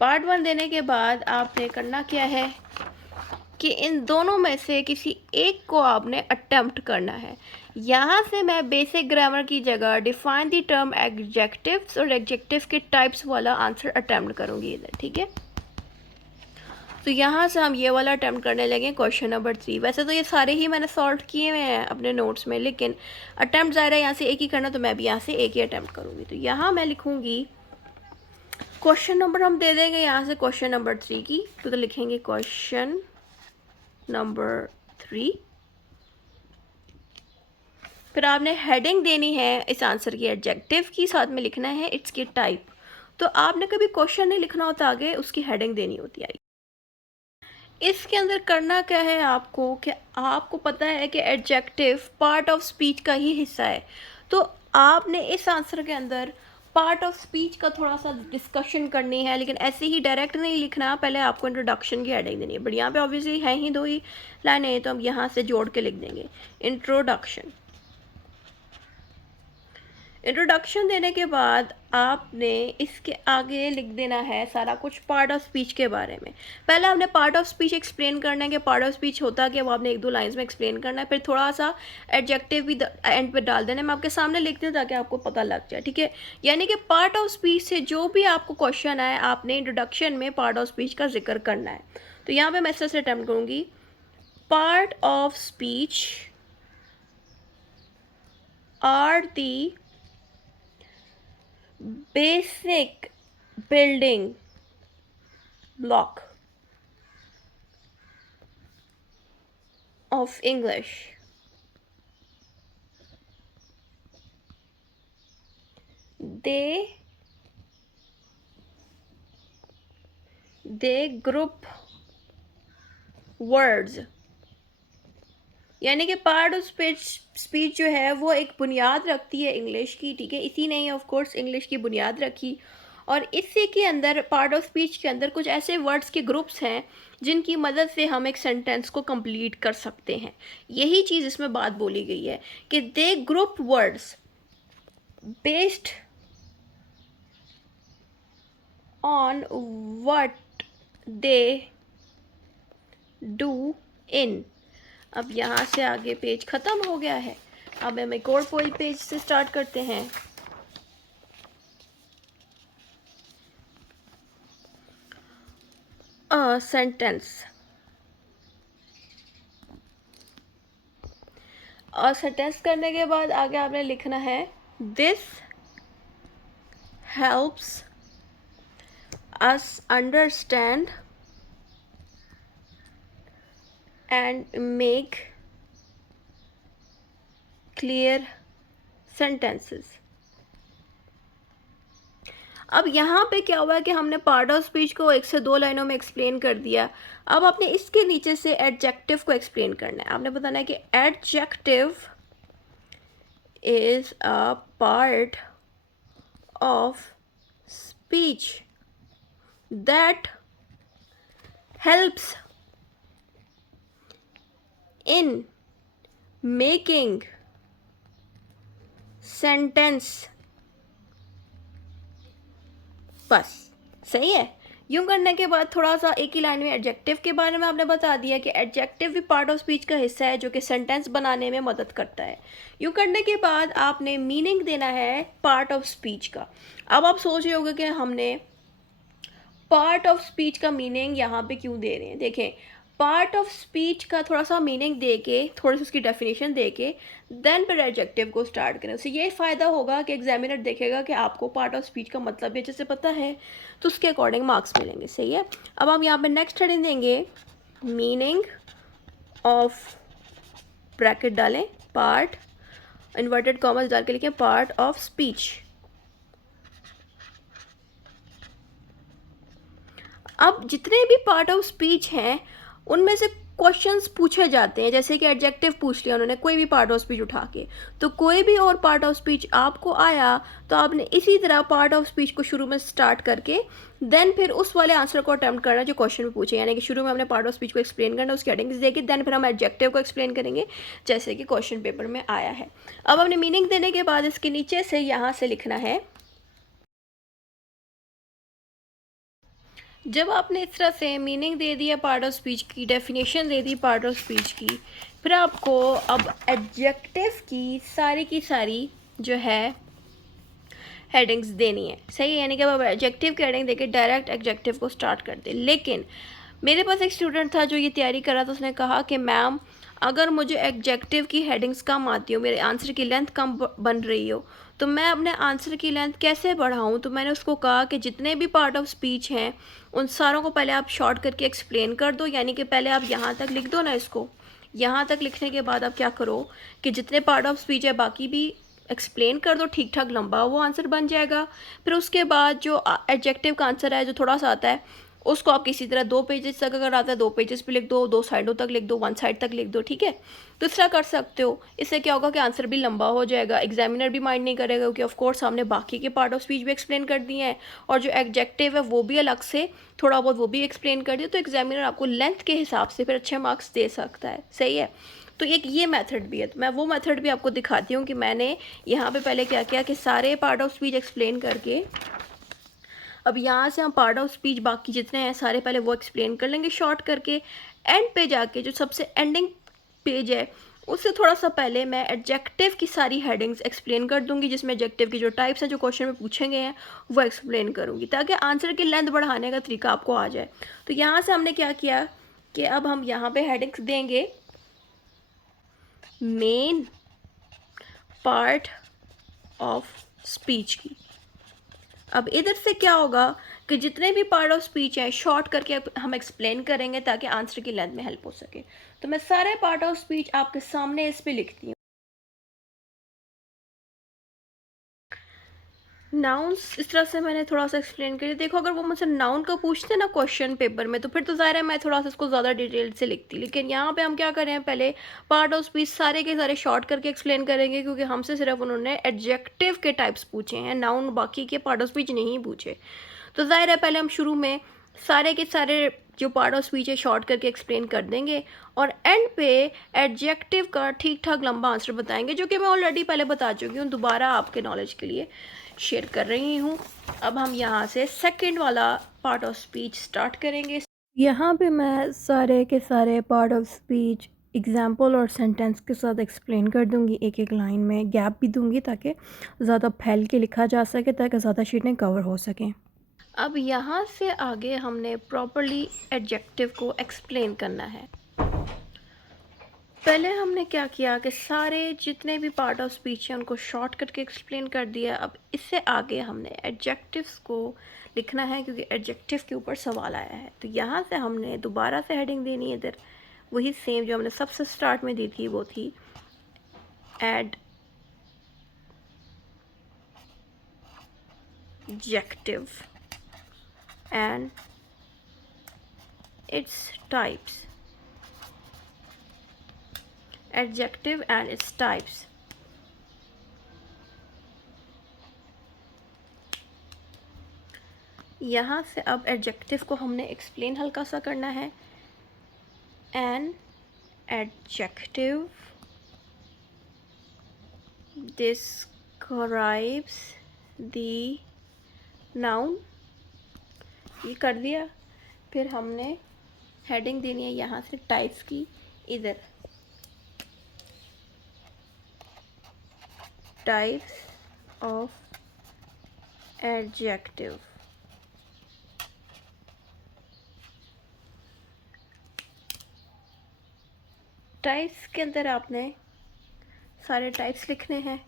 Part 1 देने के बाद आपने करना क्या है कि इन दोनों में से किसी एक को आपने अटेम्प्ट करना है। यहाँ से मैं बेसिक ग्रामर की जगह डिफाइन द टर्म एडजेक्टिव्स और एडजेक्टिव के टाइप्स वाला आंसर अटेम्प्ट करूँगी इधर, ठीक है। तो यहाँ से हम ये वाला अटेम्प्ट करने लगे क्वेश्चन नंबर 3। वैसे तो ये सारे ही मैंने सॉल्व किए हुए हैं अपने नोट्स में, लेकिन अटेम्प्ट ज़ाहिर है यहाँ से एक ही करना, तो मैं भी यहाँ से एक ही अटेम्प्ट करूँगी। तो यहाँ मैं लिखूँगी क्वेश्चन नंबर, हम दे देंगे यहाँ से क्वेश्चन नंबर 3 की, तो लिखेंगे क्वेश्चन नंबर 3। फिर आपने हेडिंग देनी है इस आंसर की एडजेक्टिव की, साथ में लिखना है इट्स की टाइप। तो आपने कभी क्वेश्चन नहीं लिखना होता आगे, उसकी हेडिंग देनी होती है। इसके अंदर करना क्या है आपको कि आपको पता है कि एडजेक्टिव पार्ट ऑफ स्पीच का ही हिस्सा है, तो आपने इस आंसर के अंदर पार्ट ऑफ स्पीच का थोड़ा सा डिस्कशन करनी है, लेकिन ऐसे ही डायरेक्ट नहीं लिखना, पहले आपको इंट्रोडक्शन की हेडिंग देनी है। बट यहाँ पे ऑब्वियसली है ही 2 ही लाइनें, तो हम यहाँ से जोड़ के लिख देंगे इंट्रोडक्शन। इंट्रोडक्शन देने के बाद आपने इसके आगे लिख देना है सारा कुछ पार्ट ऑफ स्पीच के बारे में। पहले आपने पार्ट ऑफ स्पीच एक्सप्लेन करना है कि पार्ट ऑफ स्पीच होता क्या, वो आपने 1-2 लाइंस में एक्सप्लेन करना है। फिर थोड़ा सा एडजेक्टिव भी एंड पे डाल देना है, मैं आपके सामने लिखती हूँ ताकि आपको पता लग जाए, ठीक है। यानी कि पार्ट ऑफ स्पीच से जो भी आपको क्वेश्चन आए, आपने इंट्रोडक्शन में पार्ट ऑफ स्पीच का जिक्र करना है। तो यहाँ पर मैं इस तरह से अटेम्प्ट करूँगी, part of speech are the basic building block of English. They group words, यानी कि पार्ट ऑफ स्पीच जो है वो एक बुनियाद रखती है इंग्लिश की, ठीक है। इसी ने ऑफ कोर्स इंग्लिश की बुनियाद रखी, और इसी के अंदर पार्ट ऑफ स्पीच के अंदर कुछ ऐसे वर्ड्स के ग्रुप्स हैं जिनकी मदद से हम एक सेंटेंस को कंप्लीट कर सकते हैं। यही चीज़ इसमें बात बोली गई है कि they group words based on what they do in. अब यहाँ से आगे पेज ख़त्म हो गया है, अब हम एक और पेज से स्टार्ट करते हैं। सेंटेंस, और सेंटेंस करने के बाद आगे आपने लिखना है this helps us understand and make clear sentences। अब यहाँ पे क्या हुआ है कि हमने पार्ट ऑफ स्पीच को 1 से 2 लाइनों में एक्सप्लेन कर दिया। अब आपने इसके नीचे से एडजेक्टिव को एक्सप्लेन करना है। आपने बताना है कि adjective is a part of speech that helps in making sentence। बस सही है। यूं करने के बाद थोड़ा सा एक ही लाइन में एडजेक्टिव के बारे में आपने बता दिया कि एडजेक्टिव भी पार्ट ऑफ स्पीच का हिस्सा है जो कि सेंटेंस बनाने में मदद करता है। यूं करने के बाद आपने मीनिंग देना है पार्ट ऑफ स्पीच का। अब आप सोच रहे होंगे कि हमने पार्ट ऑफ स्पीच का मीनिंग यहाँ पे क्यों दे रहे हैं। देखें, पार्ट ऑफ स्पीच का थोड़ा सा मीनिंग दे के, थोड़ी सी उसकी डेफिनेशन दे के, देन फिर एडजेक्टिव को स्टार्ट करें। उससे ये फ़ायदा होगा कि एग्जामिनर देखेगा कि आपको पार्ट ऑफ स्पीच का मतलब भी अच्छे से पता है, तो उसके अकॉर्डिंग मार्क्स मिलेंगे। सही है। अब हम यहाँ पे नेक्स्ट हेडिंग देंगे मीनिंग ऑफ, ब्रैकेट डालें, पार्ट, इन्वर्टेड कॉमर्स डाल के लिखें पार्ट ऑफ स्पीच। अब जितने भी पार्ट ऑफ स्पीच हैं उनमें से क्वेश्चंस पूछे जाते हैं, जैसे कि एडजेक्टिव पूछ लिया उन्होंने कोई भी पार्ट ऑफ स्पीच उठा के, तो कोई भी और पार्ट ऑफ स्पीच आपको आया तो आपने इसी तरह पार्ट ऑफ स्पीच को शुरू में स्टार्ट करके देन फिर उस वाले आंसर को अटेम्प्ट करना जो क्वेश्चन में पूछे। यानी कि शुरू में हमने पार्ट ऑफ स्पीच को एक्सप्लेन करना, उसकी हेडिंग्स देके देन फिर हम एडजेक्टिव को एक्सप्लेन करेंगे जैसे कि क्वेश्चन पेपर में आया है। अब हमने मीनिंग देने के बाद इसके नीचे से यहाँ से लिखना है जब आपने इस तरह से मीनिंग दे दिया पार्ट ऑफ स्पीच की, definition they the part of speech की, फिर आपको अब एडजेक्टिव की सारी जो है हेडिंग्स देनी है। सही है, यानी कि अब एडजेक्टिव की हेडिंग देके डायरेक्ट एडजेक्टिव को स्टार्ट कर दे। लेकिन मेरे पास एक स्टूडेंट था जो ये तैयारी कर रहा था, उसने कहा कि मैम अगर मुझे एडजेक्टिव की हेडिंग्स कम आती हो, मेरे आंसर की लेंथ कम बन रही हो, तो मैं अपने आंसर की लेंथ कैसे बढ़ाऊं? तो मैंने उसको कहा कि जितने भी पार्ट ऑफ स्पीच हैं उन सारों को पहले आप शॉर्ट करके एक्सप्लेन कर दो, यानी कि पहले आप यहाँ तक लिख दो ना इसको। यहाँ तक लिखने के बाद आप क्या करो कि जितने पार्ट ऑफ स्पीच है बाकी भी एक्सप्लेन कर दो, ठीक ठाक लंबा वो आंसर बन जाएगा। फिर उसके बाद जो एडजेक्टिव का आंसर है जो थोड़ा सा आता है उसको आप किसी तरह 2 पेजेस तक अगर आता है 2 पेजेस पे लिख दो, 2 साइडों तक लिख दो, 1 साइड तक लिख दो, ठीक है। तो इस तरह कर सकते हो। इससे क्या होगा कि आंसर भी लंबा हो जाएगा, एग्जामिनर भी माइंड नहीं करेगा, क्योंकि ऑफकोर्स हमने बाकी के पार्ट ऑफ स्पीच भी एक्सप्लेन कर दिए हैं और जो एडजेक्टिव है वो भी अलग से थोड़ा बहुत वो भी एक्सप्लेन कर दिया, तो एग्जामिनर आपको लेंथ के हिसाब से फिर अच्छे मार्क्स दे सकता है। सही है, तो एक ये मेथड भी है। तो मैं वो मेथड भी आपको दिखाती हूँ कि मैंने यहाँ पे पहले क्या किया कि सारे पार्ट ऑफ स्पीच एक्सप्लेन करके, अब यहाँ से हम पार्ट ऑफ स्पीच बाकी जितने हैं सारे पहले वो एक्सप्लेन कर लेंगे शॉर्ट करके। एंड पे जाके जो सबसे एंडिंग पेज है उससे थोड़ा सा पहले मैं एडजेक्टिव की सारी हेडिंग्स एक्सप्लेन कर दूंगी, जिसमें एडजेक्टिव की जो टाइप्स हैं जो क्वेश्चन में पूछे गए हैं वो एक्सप्लेन करूंगी, ताकि आंसर की लेंथ बढ़ाने का तरीका आपको आ जाए। तो यहाँ से हमने क्या किया कि अब हम यहाँ पे हेडिंग्स देंगे मेन पार्ट ऑफ स्पीच की। अब इधर से क्या होगा कि जितने भी पार्ट ऑफ स्पीच हैं शॉर्ट करके हम एक्सप्लेन करेंगे ताकि आंसर की लेंथ में हेल्प हो सके। तो मैं सारे पार्ट ऑफ स्पीच आपके सामने इस पे लिखती हूँ। नाउन्स इस तरह से मैंने थोड़ा सा एक्सप्लेन कर दिया। देखो अगर वो मुझसे नाउन का पूछते ना क्वेश्चन पेपर में तो फिर तो ज़ाहिर है मैं थोड़ा सा इसको ज़्यादा डिटेल से लिखती, लेकिन यहाँ पे हम क्या कर रहे हैं पहले पार्ट ऑफ स्पीच सारे के सारे शॉर्ट करके एक्सप्लेन करेंगे, क्योंकि हमसे सिर्फ उन्होंने एडजेक्टिव के टाइप्स पूछे हैं, नाउन बाकी के पार्ट ऑफ स्पीच नहीं पूछे। तो ज़ाहिर है पहले हम शुरू में सारे के सारे जो पार्ट ऑफ स्पीच है शॉर्ट करके एक्सप्लेन कर देंगे और एंड पे एडजेक्टिव का ठीक ठाक लंबा आंसर बताएंगे, जो कि मैं ऑलरेडी पहले बता चुकी हूँ, दोबारा आपके नॉलेज के लिए शेयर कर रही हूँ। अब हम यहाँ से सेकंड वाला पार्ट ऑफ स्पीच स्टार्ट करेंगे। यहाँ पे मैं सारे के सारे पार्ट ऑफ स्पीच एग्जाम्पल और सेंटेंस के साथ एक्सप्लेन कर दूँगी, एक एक लाइन में गैप भी दूँगी ताकि ज़्यादा फैल के लिखा जा सके, ताकि ज़्यादा शीटें कवर हो सकें। अब यहाँ से आगे हमने प्रॉपरली एडजेक्टिव को एक्सप्लेन करना है। पहले हमने क्या किया कि सारे जितने भी पार्ट ऑफ स्पीच हैं उनको शॉर्ट करके एक्सप्लेन कर दिया। अब इससे आगे हमने एडजेक्टिव्स को लिखना है, क्योंकि एडजेक्टिव के ऊपर सवाल आया है। तो यहाँ से हमने दोबारा से हेडिंग देनी है इधर, वही सेम जो हमने सबसे स्टार्ट में दी थी, वो थी adjective and its types. Adjective and its types. यहाँ से अब एडजेक्टिव को हमने एक्सप्लेन हल्का सा करना है। An adjective describes the noun, ये कर दिया। फिर हमने हेडिंग देनी है यहाँ से टाइप्स की, इधर टाइप्स ऑफ एडजेक्टिव। टाइप्स के अंदर आपने सारे टाइप्स लिखने हैं।